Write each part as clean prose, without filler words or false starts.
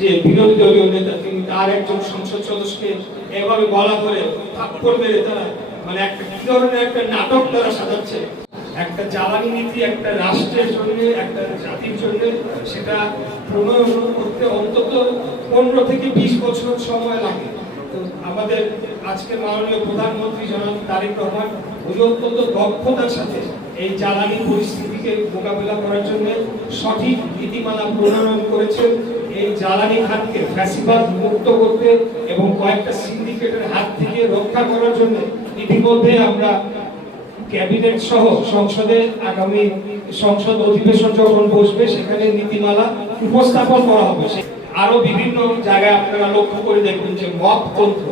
যে বিরোধী দলীয় নেতা তিনি তার একজন সংসদ সদস্যকে এভাবে গলা ধরে থাপ্পড় মেরে তারা মানে একটা কি ধরনের একটা নাটক তারা সাজাচ্ছে। একটা জ্বালানি নীতি একটা রাষ্ট্রের জন্য একটা জাতির জন্য সেটা প্রণয়ন করতে অন্তত 15 থেকে 20 বছর সময় লাগে। তো আমাদের আজকের মাননীয় প্রধানমন্ত্রী জনাব তারেক রহমান উনি অত্যন্ত দক্ষতার সাথে এই জ্বালানি পরিস্থিতিকে মোকাবিলা করার জন্য সঠিক নীতিমালা প্রণয়ন করেছেন। এই জ্বালানি খাতকে ফ্যাসিবাদ মুক্ত করতে এবং কয়েকটা সিন্ডিকেটের হাত থেকে রক্ষা করার জন্য ইতিমধ্যে আমরা ক্যাবিনেট সহ সংসদে আগামী সংসদ অধিবেশন যখন বসবে সেখানে নীতিমালা উপস্থাপন করা হবে। আরো বিভিন্ন জায়গায় আপনারা লক্ষ্য করে দেখবেন যে মব তন্ত্র,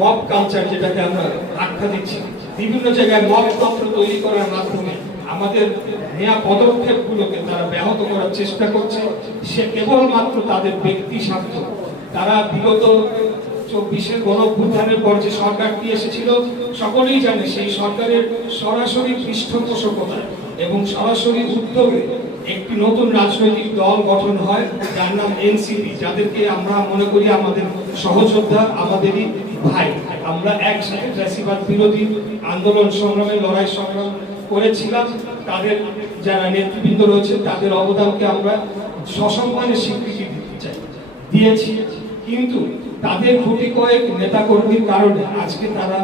মব কালচার যেটাকে আমরা আখ্যা দিচ্ছি, বিভিন্ন জায়গায় মব তন্ত্র তৈরি করার মাধ্যমে আমাদের নেয়া পদক্ষেপগুলোকে তারা ব্যাহত করার চেষ্টা করছে। সে কেবলমাত্র তাদের ব্যক্তি স্বার্থ। তারা বিগত 24-এর গণঅভ্যুত্থানের পর যে সরকারটি এসেছিল সকলেই জানে সেই সরকারের সরাসরি পৃষ্ঠপোষকতা এবং সরাসরি উদ্যোগে একটি নতুন রাজনৈতিক দল গঠন হয় যার নাম এনসিপি, যাদেরকে আমরা মনে করি আমাদের সহযোদ্ধা, আমাদেরই ভাই। আমরা একসাথে ফ্যাসিবাদ বিরোধী আন্দোলন সংগ্রামে লড়াই সংগ্রাম করেছিলাম। তাদের যারা নেতৃবৃন্দ রয়েছে তাদের অবদানকে আমরা সসম্মানে স্বীকৃতি দিতে চাই, দিয়েছি। কিন্তু তাদের গুটি কয়েক নেতাকর্মীর কারণে আজকে তারা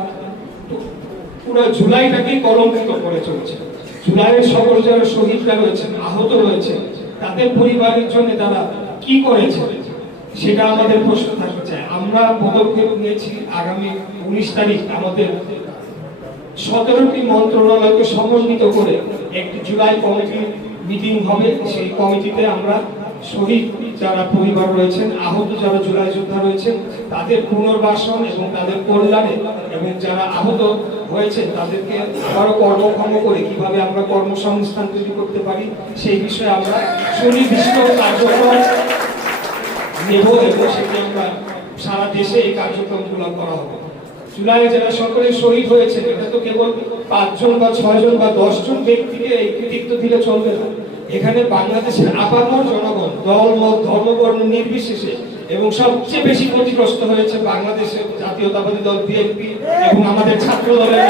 পুরো জুলাইটাকেই কলঙ্কিত করে চলছে। জুলাইয়ের সকল যারা শহীদরা রয়েছেন, আহত রয়েছে, তাদের পরিবারের জন্য তারা কি করেছে সেটা আমাদের প্রশ্ন থাকতে চায়। আমরা পদক্ষেপ নিয়েছি আগামী 19 তারিখ আমাদের 17টি মন্ত্রণালয়কে সমন্বিত করে একটি জুলাই কমিটির মিটিং হবে। সেই কমিটিতে আমরা শহীদ যারা পরিবার রয়েছেন, আহত যারা জুলাই যোদ্ধা রয়েছেন তাদের পুনর্বাসন এবং তাদের কল্যাণে এবং যারা আহত হয়েছেন তাদেরকে আবারও কর্মক্ষম করে কিভাবে আমরা কর্মসংস্থান তৈরি করতে পারি সেই বিষয়ে আমরা সুনির্দিষ্ট কার্যক্রম নেব এবং সেটি আমরা সারা দেশে এই কার্যক্রমগুলো করা হবে। জুলাই যারা সকলে শহীদ হয়েছে এটা তো কেবল 5 জন বা 6 জন বা 10 জন ব্যক্তিকে এই কৃতিত্ব দিলে চলবে না। এখানে বাংলাদেশের আপামর জনগণ দল মত ধর্ম বর্ণ নির্বিশেষে এবং সবচেয়ে বেশি ক্ষতিগ্রস্ত হয়েছে বাংলাদেশের জাতীয়তাবাদী দল বিএনপি এবং আমাদের ছাত্র দলের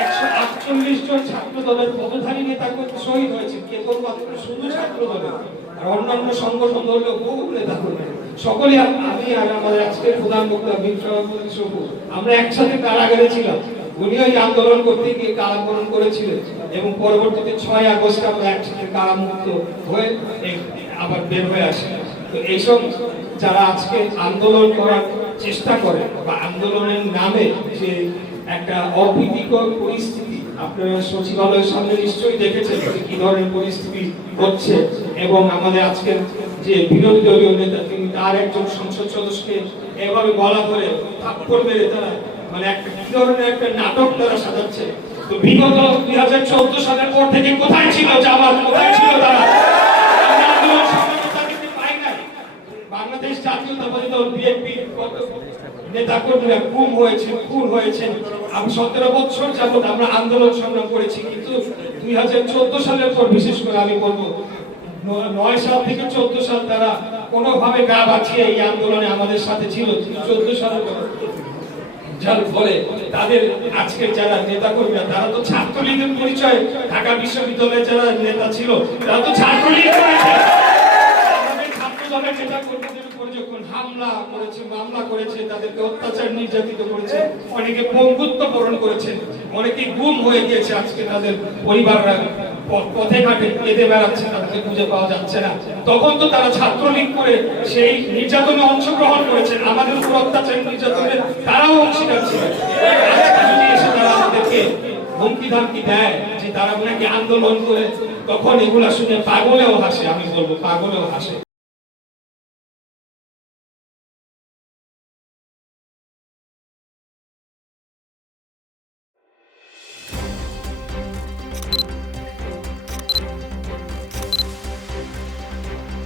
148 জন ছাত্র দলের পদধারী নেতা শহীদ হয়েছে কেবলমাত্র শুধু ছাত্র দলের, আর অন্যান্য সংগঠন দলীয় বহু নেতা কর্মী সকলে আমি আর আমাদের আজকের প্রধান বক্তা বীর সভাপতি সবু আমরা একসাথে কারাগারে ছিলাম। উনি ওই আন্দোলন করতে গিয়ে কারাবরণ করেছিলেন এবং পরবর্তীতে 6 আগস্ট আমরা একসাথে কারামুক্ত হয়ে আবার বের হয়ে আসি। তো এইসব যারা আজকে আন্দোলন করার চেষ্টা করে বা আন্দোলনের নামে যে একটা অপ্রীতিকর পরিস্থিতি, আপনারা সচিবালয়ের সামনে নিশ্চয়ই দেখেছেন কি ধরনের পরিস্থিতি হচ্ছে এবং আমাদের আজকের যে বিরোধী দলীয় নেতা তিনি তার একজন সংসদ সদস্যকে এভাবে গলা ধরে থাপ্পড় মেরে তারা মানে একটা কি ধরনের একটা নাটক তারা সাজাচ্ছে। তো বিগত 2014 সালের পর থেকে কোথায় ছিল জামাত, কোথায় ছিল তারা? আমরা আন্দোলন সংগ্রামে তাদেরকে পাই নাই। বাংলাদেশ জাতীয়তাবাদী দল বিএনপি নেতাকর্মীরা গুম হয়েছে, খুন হয়েছে। আমি 17 বছর যাবত আমরা আন্দোলন সংগ্রাম করেছি, কিন্তু 2014 সালের পর বিশেষ করে আমি বলবো 9 সাল থেকে 14 সাল তারা কোনোভাবে গা বাঁচিয়ে এই আন্দোলনে আমাদের সাথে ছিল। 14 সালের পর যার ফলে তাদের আজকে যারা নেতাকর্মীরা তারা তো ছাত্রলীগের পরিচয়, ঢাকা বিশ্ববিদ্যালয়ের যারা নেতা ছিল তারা তো ছাত্রলীগ করেছে। আমাদের ছাত্র দলের নেতাকর্মীদের উপর যখন হামলা করেছে, মামলা করেছে, তাদেরকে অত্যাচার নির্যাতিত করেছে, অনেকে পঙ্গুত্ব বরণ করেছেন, অনেকে গুম হয়ে গিয়েছে। আজকে তাদের পরিবাররা পথে ঘাটে কেঁদে বেড়াচ্ছে, তাদেরকে খুঁজে পাওয়া যাচ্ছে না। তখন তো তারা ছাত্রলীগ করে সেই নির্যাতনে অংশগ্রহণ করেছেন, আমাদের উপর অত্যাচার নির্যাতনে তারাও অংশীদার ছিলেন। আজকে যদি এসে তারা আমাদেরকে হুমকি ধামকি দেয় যে তারা নাকি আন্দোলন করে, তখন এগুলা শুনে পাগলেও হাসে, আমি বলবো পাগলেও হাসে।